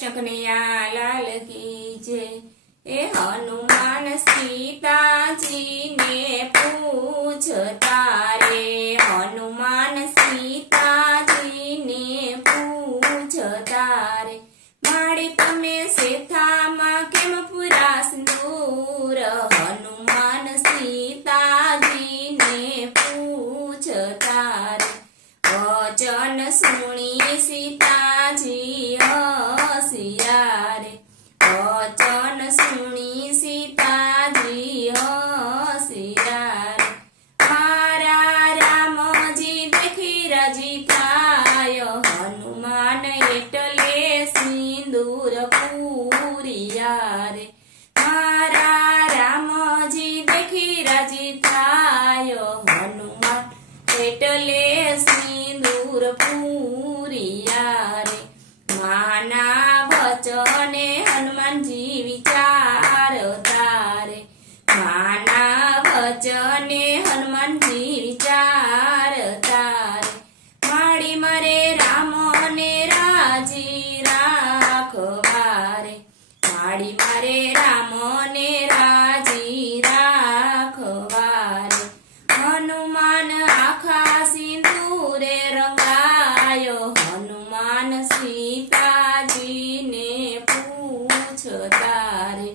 कृष्ण कन्हैया लाल की जय। ए हनुमान सीता जी ने पूछता रे, हनुमान सीता जी ने पूछता रे, माड़ी तमे सेथामां केम पूरा सिंदूर, हनुमान सीता जी ने पूछता रे। वचन सुनी सीताजी हसिया रे, वचन सुनी सीताजी हसिया रे। मारा रामजी देखी रजी थाय, हनुमान एटले सिंदूर पूरिया रे। मारा रामजी देखी रजी थाय, हनुमान एटले सिंदूर पूरिया रे। माना वचने हनुमानजी विचारता रे, माना वचने हनुमानजी विचारता रे। माड़ी मारे रामने राजी राखवा रे, माड़ी मारे रामने राजी राखवा रे। हनुमान आखा सिंदूरे रंगायो, हनुमान सीताजी ने पूछता रे।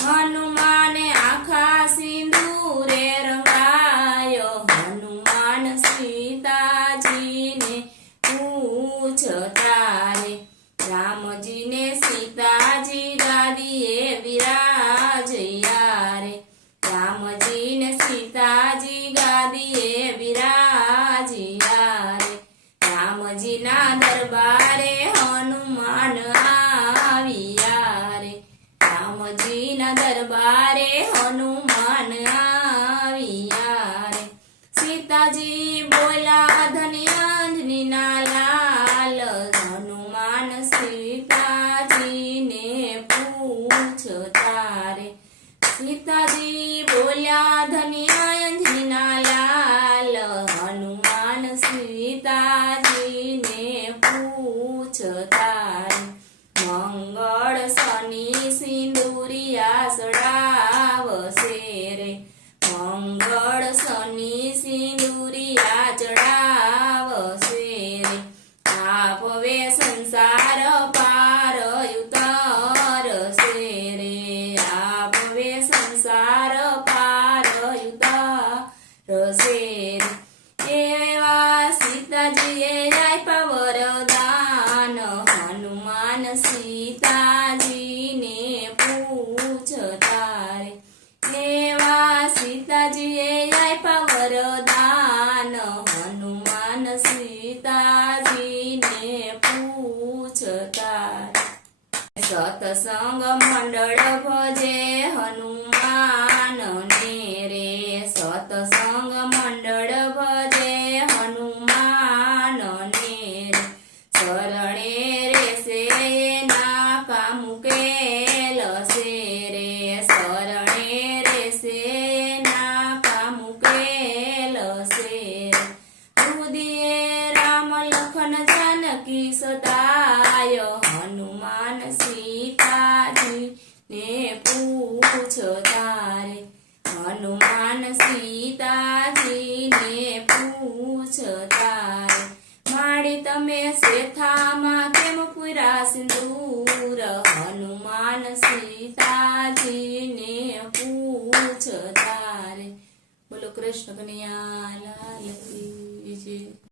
हनुमान आखा सिंदूरे रंगायो, हनुमान सीताजी ने पूछता रे। रामजी ने सीताजी गादीए विराजया रे, रामजी ने सीताजी गादीए विराजया रे। रामजी ना दरबारे हनुमान आविया रे, रामजी ना दरबारे हनुमान आविया रे। सीताजी बोला धनी अंजनी ना लाल, हनुमान सीताजी ने पूछता रे। सीताजी बोल्या धनी अंजनी ना लाल, हनुमान सीताजी ने पूछता रे। मंगल शनि सिंदूरिया चढ़ावसे रे, मंगल शनि सिंदूरिया चढ़ावसे रे। आपवे संसार पार उतारसे रे, आपवे संसार पार उतारसे रे। एवा सीताजीए आप्या वरदान, हनुमान सीताजी ने पूछता रे। एवा सीताजीए आप्या वरदान, हनुमान सीताजी ने पूछता रे। सत्संग मंडळ भजे हनुमान ने रे, सत्संग मंडळ भजे हनुमान ने रे। शरणे रे से नाका मुकेल से रे, शरणे रे से नाका मुकेल से रे। हृदये राम लखन जानकी सदाय, हनुमान सीताजी ने पूछता रे, हनुमान सीताजी ने पूछता रे। माड़ी तमे सेथामां केम पूरा सिंदूर, हनुमान सीताजी ने पूछता रे। बोलो कृष्ण कन्हैया लाल की जय।